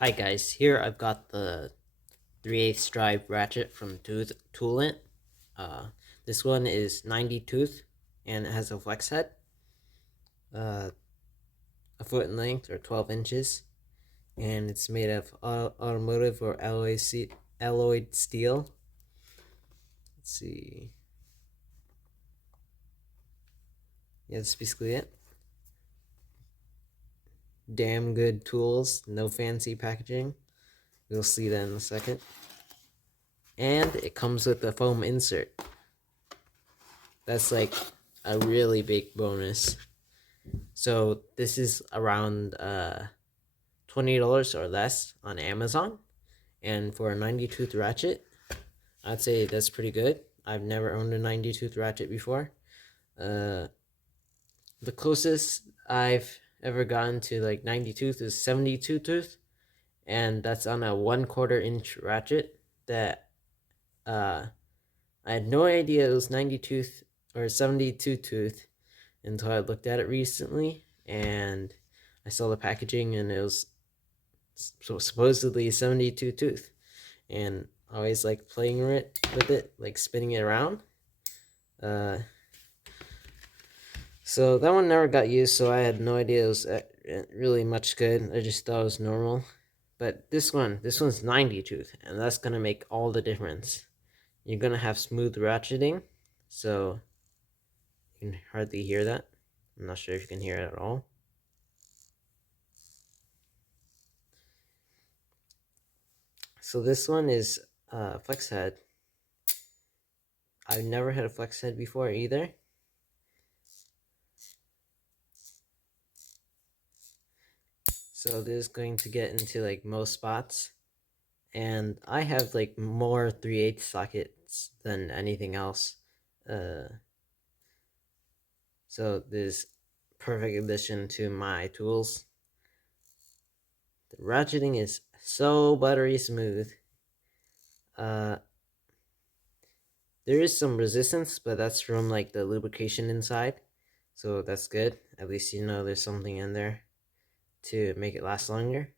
Hi guys, here I've got the 3/8 drive ratchet from Toolant. This one is 90 tooth and it has a flex head, uh, a foot in length or 12 inches, and it's made of automotive or alloyed steel. Let's see. Yeah, that's basically it. Damn good tools, no fancy packaging. We'll see that in a second. And it comes with a foam insert. That's like a really big bonus. So this is around $20 or less on Amazon, and for a 90 tooth ratchet, I'd say that's pretty good. I've never owned a 90 tooth ratchet before. Uh, the closest I've ever gotten to like 90 tooth is 72 tooth, and that's on a 1/4 inch ratchet that I had no idea it was 90 tooth or 72 tooth until I looked at it recently and I saw the packaging and it was supposedly 72 tooth, and I always like playing with it, like spinning it around. Uh, so that one never got used, so I had no idea it was really much good. I just thought it was normal. But this one's 90 tooth, and that's gonna make all the difference. You're gonna have smooth ratcheting, so you can hardly hear that. I'm not sure if you can hear it at all. So this one is flex head. I've never had a flex head before either. So this is going to get into like most spots. And I have like more 3/8 sockets than anything else. So this perfect addition to my tools. The ratcheting is so buttery smooth. There is some resistance, but that's from like the lubrication inside. So that's good. At least you know there's something in there to make it last longer.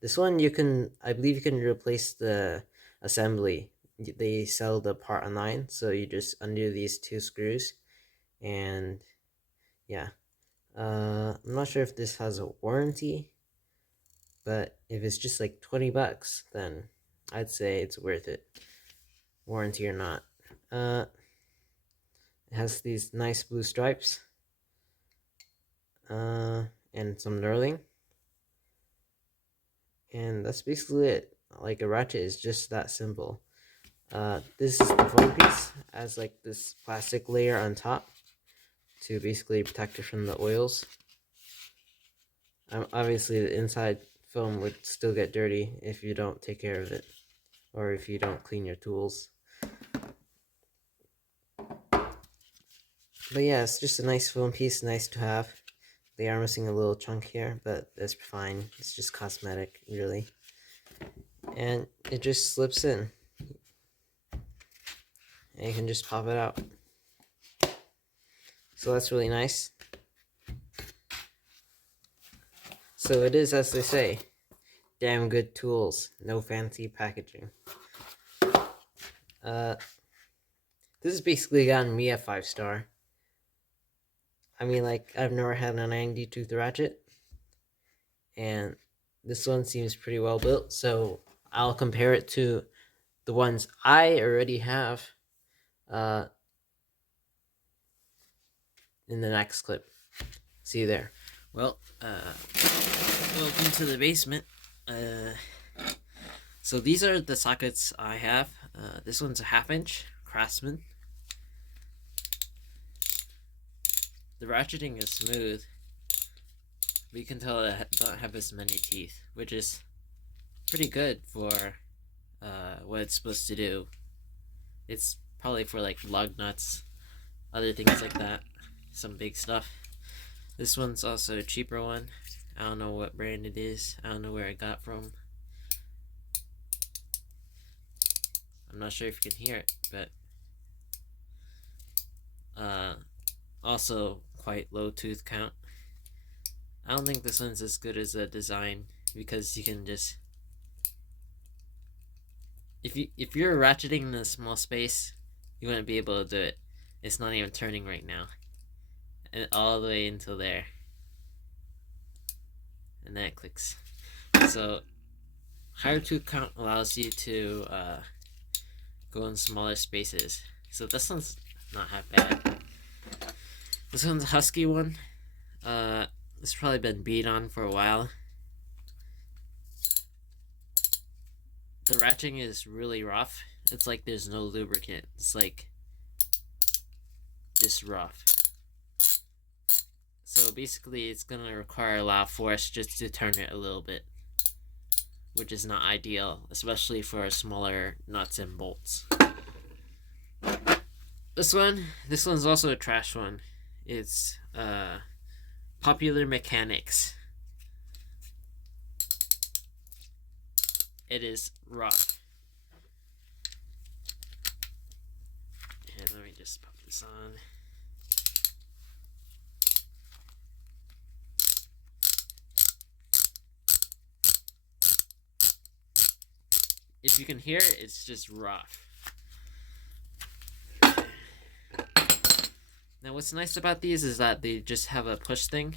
This one I believe you can replace the assembly. They sell the part online, so you just undo these two screws, and yeah. I'm not sure if this has a warranty, but if it's just like $20, then I'd say it's worth it, warranty or not. It has these nice blue stripes, and some knurling. And that's basically it. Like a ratchet is just that simple. This is the foam piece, has like this plastic layer on top to basically protect it from the oils. Obviously, the inside film would still get dirty if you don't take care of it, or if you don't clean your tools. But yeah, it's just a nice foam piece, nice to have. They are missing a little chunk here, but that's fine. It's just cosmetic, really. And it just slips in. And you can just pop it out. So that's really nice. So it is as they say, damn good tools, no fancy packaging. This has basically gotten me a 5-star. I mean, like, I've never had a 90 tooth ratchet, and this one seems pretty well built, so I'll compare it to the ones I already have in the next clip. See you there. Well, welcome to the basement. So these are the sockets I have. This one's a 1/2 inch Craftsman. The ratcheting is smooth, but you can tell it don't have as many teeth, which is pretty good for what it's supposed to do. It's probably for like lug nuts, other things like that, some big stuff. This one's also a cheaper one. I don't know what brand it is. I don't know where I got it from. I'm not sure if you can hear it, but also quite low tooth count. I don't think this one's as good as the design because you can just if you're ratcheting in a small space, you wouldn't be able to do it. It's not even turning right now, and all the way until there, and then it clicks. So higher tooth count allows you to go in smaller spaces. So this one's not half bad. This one's a husky one. It's probably been beat on for a while. The ratcheting is really rough. It's like there's no lubricant. It's like just rough. So basically it's gonna require a lot of force just to turn it a little bit, which is not ideal, especially for smaller nuts and bolts. This one's also a trash one. It's Popular Mechanics. It is rough. And let me just pop this on. If you can hear it, it's just rough. Now what's nice about these is that they just have a push thing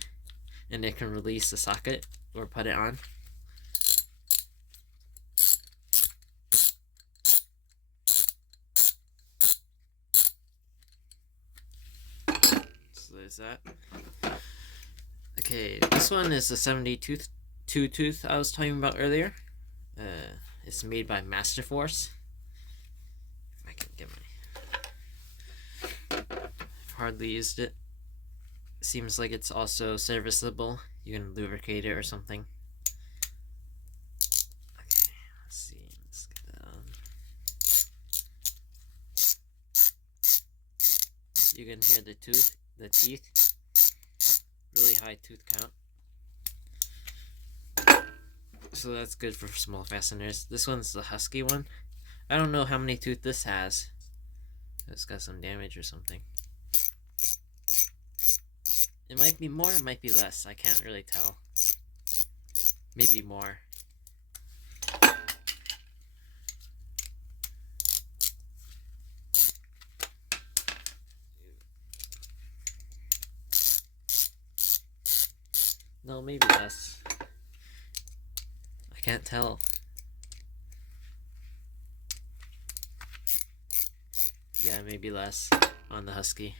and it can release the socket or put it on. So there's that. Okay, this one is the 72 tooth I was talking about earlier. It's made by Masterforce. If I can get my... I've hardly used it. Seems like it's also serviceable. You can lubricate it or something. Okay, let's see. Let's get that on. You can hear the teeth. Really high tooth count. So that's good for small fasteners. This one's the husky one. I don't know how many tooth this has. It's got some damage or something. It might be more, it might be less. I can't really tell. Maybe more. No, maybe less. I can't tell. Yeah, maybe less on the husky.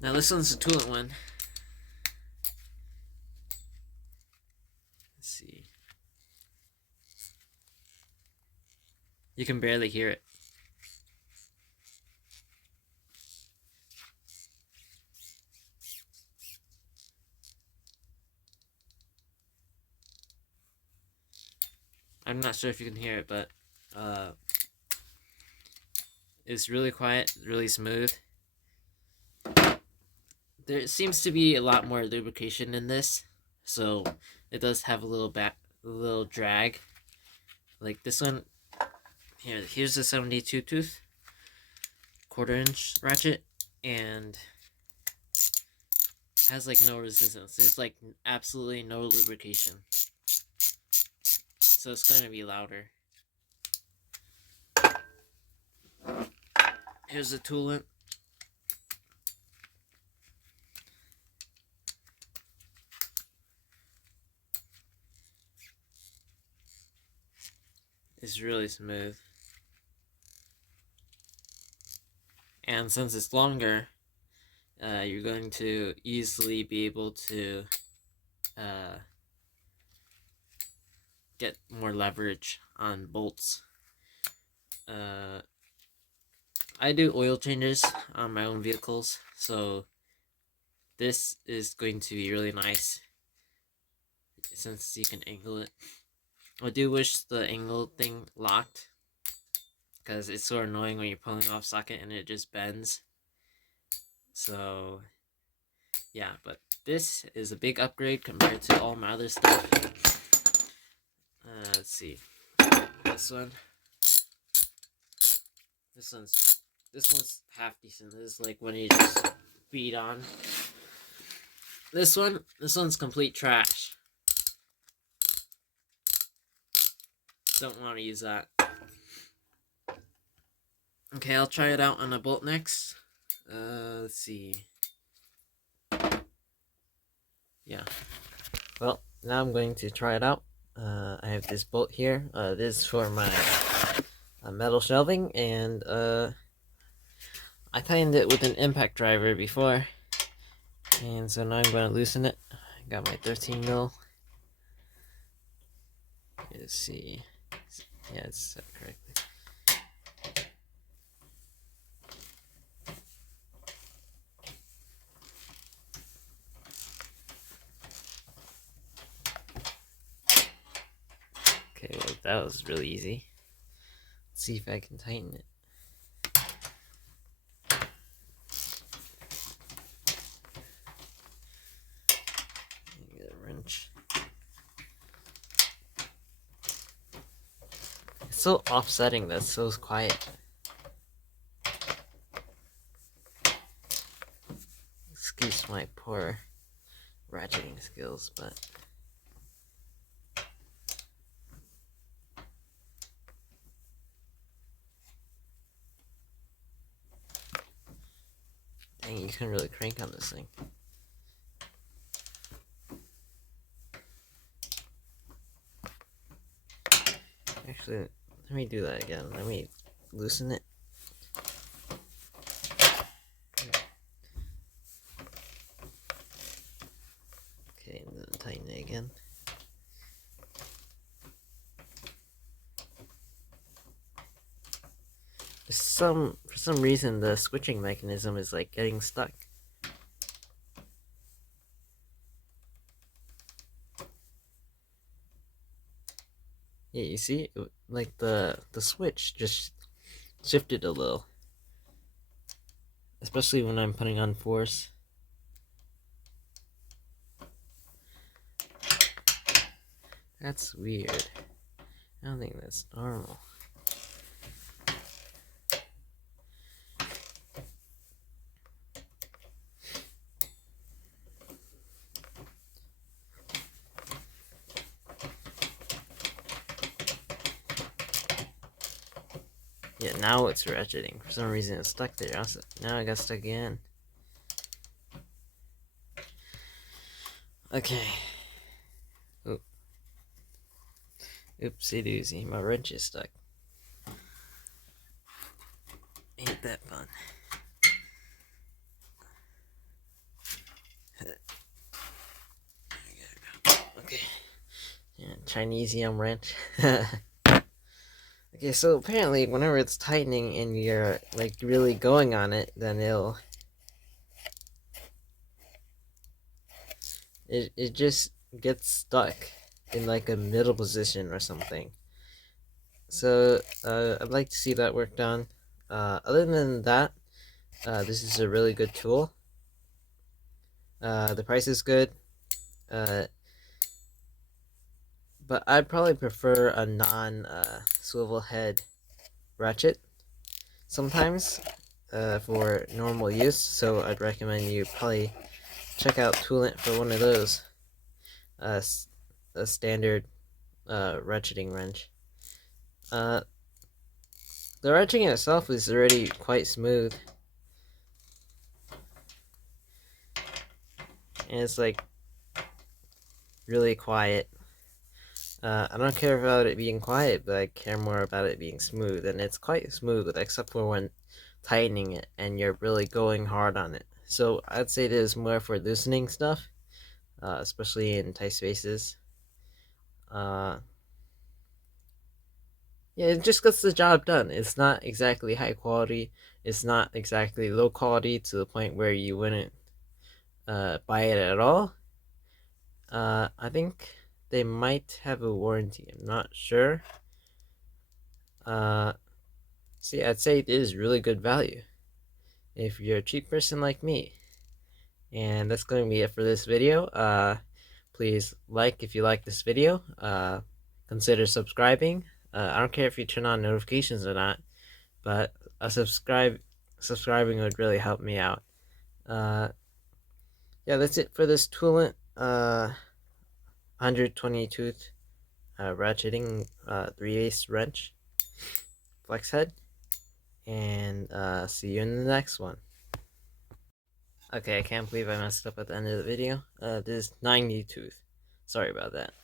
Now this one's a Toolant one. Let's see. You can barely hear it. I'm not sure if you can hear it, but it's really quiet, really smooth. There seems to be a lot more lubrication in this, so it does have a little drag. Like this one, here's the 72 tooth, 1/4 inch ratchet, and has like no resistance. There's like absolutely no lubrication, so it's gonna be louder. Here's the Toolant. It's really smooth. And since it's longer, you're going to easily be able to get more leverage on bolts. I do oil changes on my own vehicles, so this is going to be really nice since you can angle it. I do wish the angle thing locked, because it's so annoying when you're pulling off socket and it just bends. So yeah, but this is a big upgrade compared to all my other stuff. Let's see. This one's half decent. This is like when you just beat on. This one's complete trash. Don't want to use that. Okay, I'll try it out on a bolt next. Let's see. Yeah. Well, now I'm going to try it out. I have this bolt here. This is for my metal shelving, and I tightened it with an impact driver before, and so now I'm going to loosen it. I got my 13 mil. Let's see. Yeah, it's set correctly. Okay, well, that was really easy. Let's see if I can tighten it. Get a wrench. It's so offsetting that's so quiet. Excuse my poor ratcheting skills, but dang, you can really crank on this thing. Actually, let me do that again. Let me loosen it. Okay, and then tighten it again. For some reason, the switching mechanism is like getting stuck. Yeah, you see, like the switch just shifted a little, especially when I'm putting on force. That's weird. I don't think that's normal. Yeah, now it's ratcheting. For some reason it's stuck there. Also, now I got stuck again. Okay. Oop. Oopsie doozy. My wrench is stuck. Ain't that fun. Okay. Yeah, Chinese yum wrench. Okay, so apparently whenever it's tightening and you're like really going on it, then it just gets stuck in like a middle position or something. So I'd like to see that work done. Other than that, this is a really good tool. The price is good. But I'd probably prefer a non swivel head ratchet sometimes for normal use. So I'd recommend you probably check out Toolant for one of those. A standard ratcheting wrench. The ratcheting itself is already quite smooth, and it's like really quiet. I don't care about it being quiet, but I care more about it being smooth, and it's quite smooth except for when tightening it and you're really going hard on it. So I'd say this is more for loosening stuff, especially in tight spaces. Yeah, it just gets the job done. It's not exactly high quality. It's not exactly low quality to the point where you wouldn't buy it at all. I think they might have a warranty. I'm not sure. See, I'd say it is really good value if you're a cheap person like me. And that's going to be it for this video. Please like if you like this video. Consider subscribing. I don't care if you turn on notifications or not, but subscribing would really help me out. Yeah, that's it for this Toolant 120 tooth ratcheting 3/8 wrench, flex head, and see you in the next one. Okay, I can't believe I messed up at the end of the video. This is 90 tooth. Sorry about that.